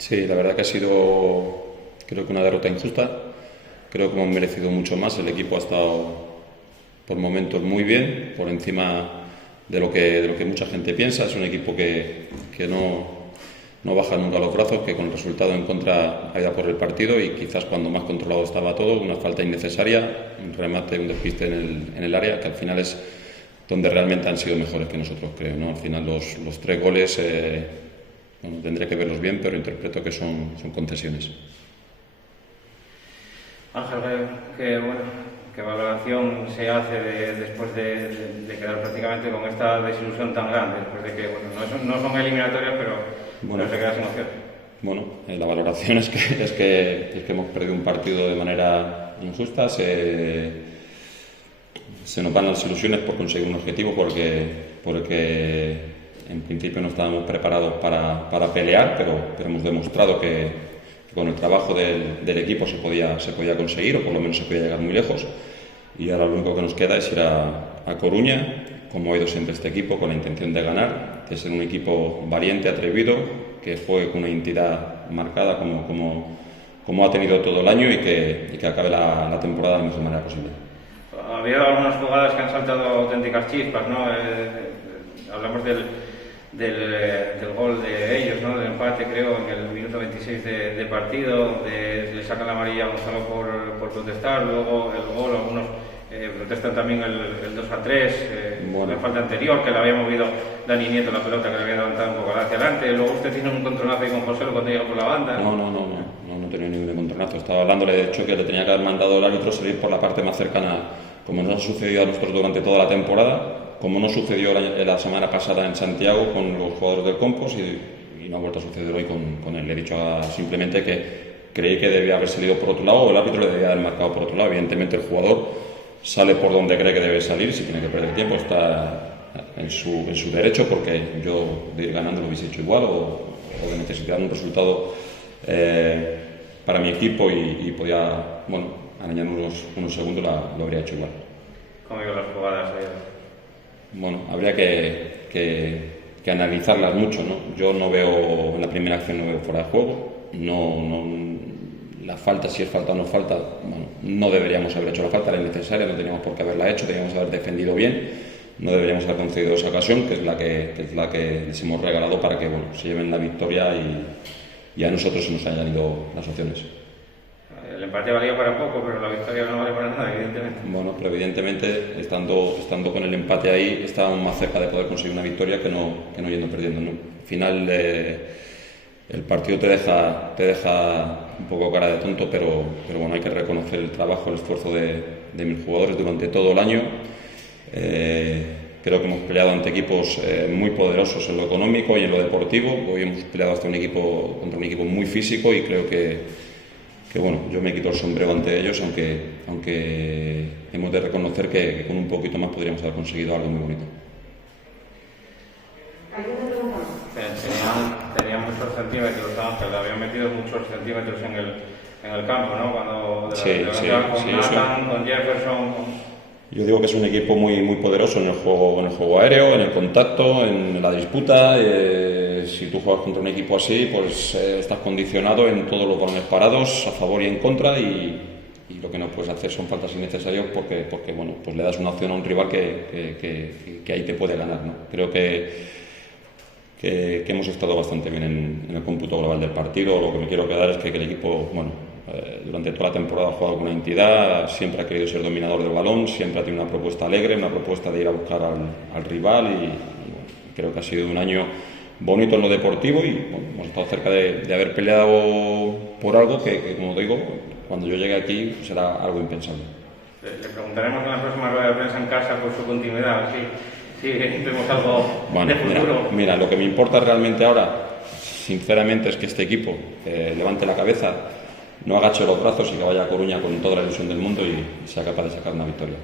Sí, la verdad que ha sido, creo que una derrota injusta. Creo que hemos merecido mucho más. El equipo ha estado por momentos muy bien, por encima de lo que mucha gente piensa. Es un equipo que no baja nunca los brazos, que con el resultado en contra ha ido por el partido y quizás cuando más controlado estaba todo, una falta innecesaria, un remate, un despiste en el área, que al final es donde realmente han sido mejores que nosotros, creo, ¿no? Al final los tres goles, bueno, tendré que verlos bien, pero interpreto que son concesiones. Ángel, ¿qué valoración se hace después de quedar prácticamente con esta desilusión tan grande? Después de que, no son eliminatorias, pero se queda sin opción. Bueno, la valoración es que hemos perdido un partido de manera injusta. Se nos van las ilusiones por conseguir un objetivo porque en principio no estábamos preparados para pelear, pero hemos demostrado que con el trabajo del equipo se podía conseguir, o por lo menos se podía llegar muy lejos. Y ahora lo único que nos queda es ir a Coruña, como ha ido siempre este equipo, con la intención de ganar, de ser un equipo valiente, atrevido, que juegue con una identidad marcada como ha tenido todo el año y que acabe la temporada de la mejor manera posible. Ha habido algunas jugadas que han saltado auténticas chispas, ¿no? Hablamos del gol de ellos, ¿no? Del empate, creo, en el minuto 26 de partido, le sacan la amarilla a Gonzalo por protestar, luego el gol, algunos protestan también el 2-3, la falta anterior, que le había movido Dani Nieto la pelota, que le había levantado un poco hacia adelante, luego usted tiene un controlazo ahí con José cuando llega por la banda. No tenía ningún encontronazo, estaba hablándole de hecho que le tenía que haber mandado el árbitro salir por la parte más cercana, como nos ha sucedido a nosotros durante toda la temporada, como no sucedió la semana pasada en Santiago con los jugadores del Compos y no ha vuelto a suceder hoy con él. Le he dicho simplemente que creí que debía haber salido por otro lado o el árbitro le debía haber marcado por otro lado. Evidentemente el jugador sale por donde cree que debe salir, si tiene que perder tiempo está en su derecho, porque yo de ir ganando lo hubiese hecho igual o de necesitar un resultado para mi equipo y podía, arañar unos segundos lo habría hecho igual. ¿Cómo iban las jugadas ahí? Bueno, habría que analizarlas mucho, ¿no? Yo no veo, en la primera acción no veo fuera de juego, la falta, si es falta o no falta, no deberíamos haber hecho la falta, era innecesaria, no teníamos por qué haberla hecho, teníamos que haber defendido bien, no deberíamos haber concedido esa ocasión, que es la que les hemos regalado para que se lleven la victoria y a nosotros se nos hayan ido las opciones. El empate valía para poco, pero la victoria no vale para nada, evidentemente. Bueno, pero evidentemente, estando con el empate ahí, estábamos más cerca de poder conseguir una victoria que no yendo perdiendo, ¿no? Al final, el partido te deja un poco cara de tonto, pero bueno, hay que reconocer el trabajo, el esfuerzo de mis jugadores durante todo el año. Creo que hemos peleado ante equipos muy poderosos en lo económico y en lo deportivo. Hoy hemos peleado contra un equipo muy físico y creo que yo me quito el sombrero ante ellos, aunque hemos de reconocer que con un poquito más podríamos haber conseguido algo muy bonito. Tenía muchos centímetros, Ángel, habían metido muchos centímetros en el campo, ¿no? Cuando con Nathan, con Jefferson. Yo digo que es un equipo muy, muy poderoso en el juego aéreo, en el contacto, en la disputa. Si tú juegas contra un equipo así, pues estás condicionado en todos los balones parados, a favor y en contra, y lo que no puedes hacer son faltas innecesarias porque pues le das una opción a un rival que ahí te puede ganar, ¿no? Creo que hemos estado bastante bien en el cómputo global del partido. Lo que me quiero quedar es que el equipo, durante toda la temporada ha jugado con una entidad, siempre ha querido ser dominador del balón, siempre ha tenido una propuesta alegre, una propuesta de ir a buscar al rival y creo que ha sido un año bonito en lo deportivo y hemos estado cerca de haber peleado por algo que, como digo, cuando yo llegue aquí será algo impensable. Le preguntaremos en la próxima rueda de prensa en casa por su continuidad, si vemos algo de futuro. Mira, lo que me importa realmente ahora, sinceramente, es que este equipo levante la cabeza, no agache los brazos y que vaya a Coruña con toda la ilusión del mundo y sea capaz de sacar una victoria.